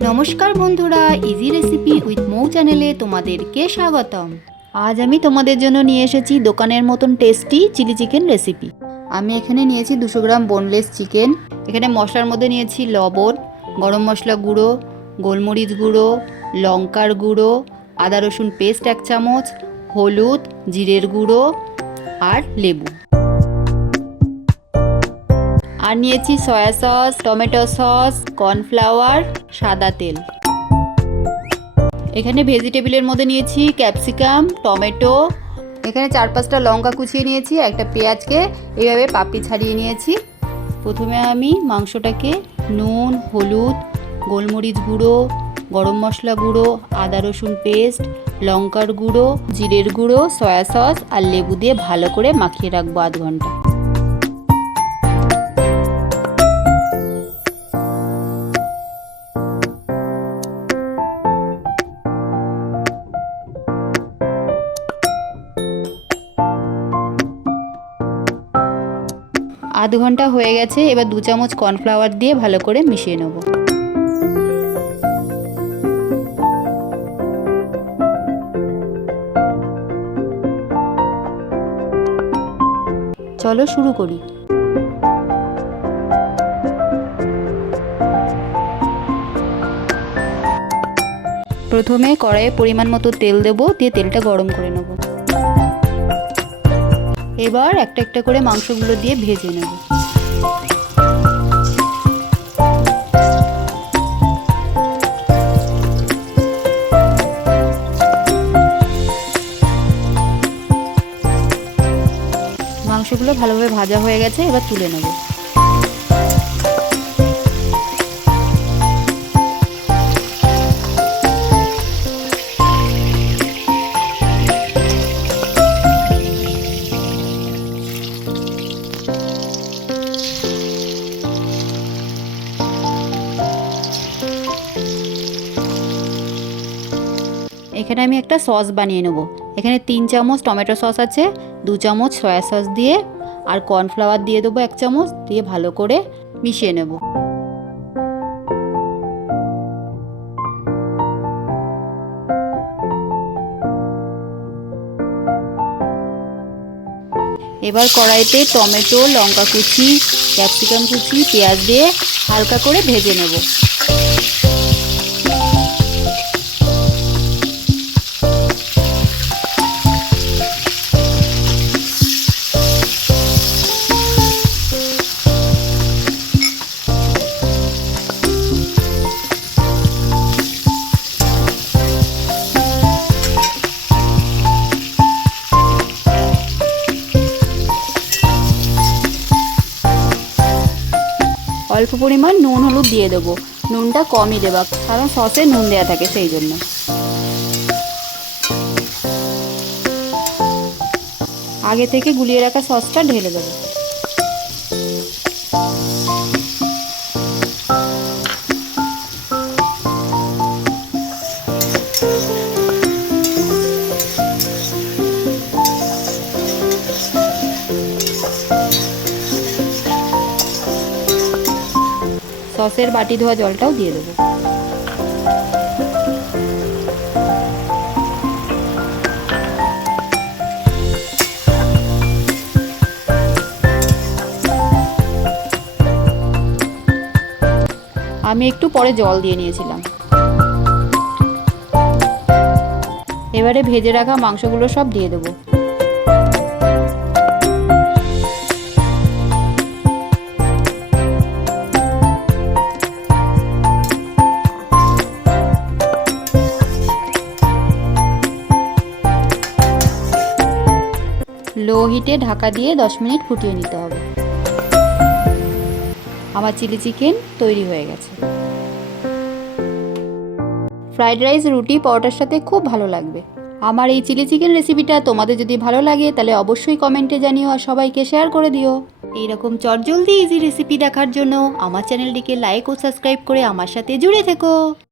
নমস্কার বন্ধুরা, easy recipe with মৌ চ্যানেলে তোমাদেরকে স্বাগতম। আজ আমি তোমাদের জন্য নিয়ে এসেছি দোকানের মতন টেস্টি চিলি চিকেন রেসিপি। আমি এখানে নিয়েছি 200 গ্রাম বোনলেস চিকেন। এখানে মশলার মধ্যে নিয়েছি লবণ, গরম মশলা গুঁড়ো, গোলমরিচ গুঁড়ো, লঙ্কার গুঁড়ো, আদা রসুন পেস্ট 1 চামচ, হলুদ, জিরের গুঁড়ো আর লেবু। আর নিয়েছি soya sauce, tomato sauce, cornflour, সাদা তেল। এখানে ভেজিটেবলের মধ্যে নিয়েছি ক্যাপসিকাম, টমেটো, এখানে 4-5টা লঙ্কা কুচিয়ে নিয়েছি, একটা পেঁয়াজকে এইভাবে পাপড়ি ছাড়িয়ে নিয়েছি। প্রথমে আমি মাংসটাকে নুন, হলুদ, গোলমরিচ গুঁড়ো, গরম মশলা গুঁড়ো, আদা রসুন পেস্ট, লঙ্কার গুঁড়ো, জিরের গুঁড়ো, সয়া সস আর লেবু দিয়ে ভালো করে মাখিয়ে রাখবো 1/2 ঘন্টা। আধ ঘন্টা হয়ে গেছে, এবার 2 চামচ কর্নফ্লাওয়ার দিয়ে ভালো করে মিশিয়ে নেব। চলো শুরু করি। প্রথমে কড়াইয়ে পরিমাণ মতো তেল দেব, দিয়ে তেলটা গরম করে নেব। এবার একটা একটা করে মাংসগুলো দিয়ে ভেজে নেব। মাংসগুলো ভালোভাবে ভাজা হয়ে গেছে, এবার তুলে নেব। এখানে আমি একটা সস বানিয়ে নেব। এখানে 3 চামচ টমেটো সস আছে, 2 চামচ সয়া সস দিয়ে আর কর্নফ্লাওয়ার দিয়ে দেবো 1 চামচ, দিয়ে ভালো করে মিশিয়ে নেব। এবার কড়াইতে টমেটো, লঙ্কা কুচি, ক্যাপসিকাম কুচি, পেঁয়াজ দিয়ে হালকা করে ভেজে নেব। অল্প পরিমাণ নুন হলুদ দিয়ে দেবো, নুনটা কমই দেবা কারণ সসে নুন দেওয়া থাকে সেই জন্য। আগে থেকে গুলিয়ে রাখা সসটা ঢেলে দেবো। সসের বাটি ধোয়া জলটাও দিয়ে দেবো। আমি একটু পরে জল দিয়ে নিয়েছিলাম। এবারে ভেজে রাখা মাংসগুলো সব দিয়ে দেবো। লো হিটে ঢাকা দিয়ে 10 মিনিট ফুটিয়ে নিতে হবে। আমার চিলি চিকেন তৈরি হয়ে গেছে। ফ্রাইড রাইস, রুটি, পরোটার সাথে খুব ভালো লাগবে। আমার এই চিলি চিকেন রেসিপিটা তোমাদের যদি ভালো লাগে তাহলে অবশ্যই কমেন্টে জানিও আর সবাইকে শেয়ার করে দিও। এইরকম চটজলদি ইজি রেসিপি দেখার জন্য আমার চ্যানেলটিকে লাইক ও সাবস্ক্রাইব করে আমার সাথে জুড়ে থেকো।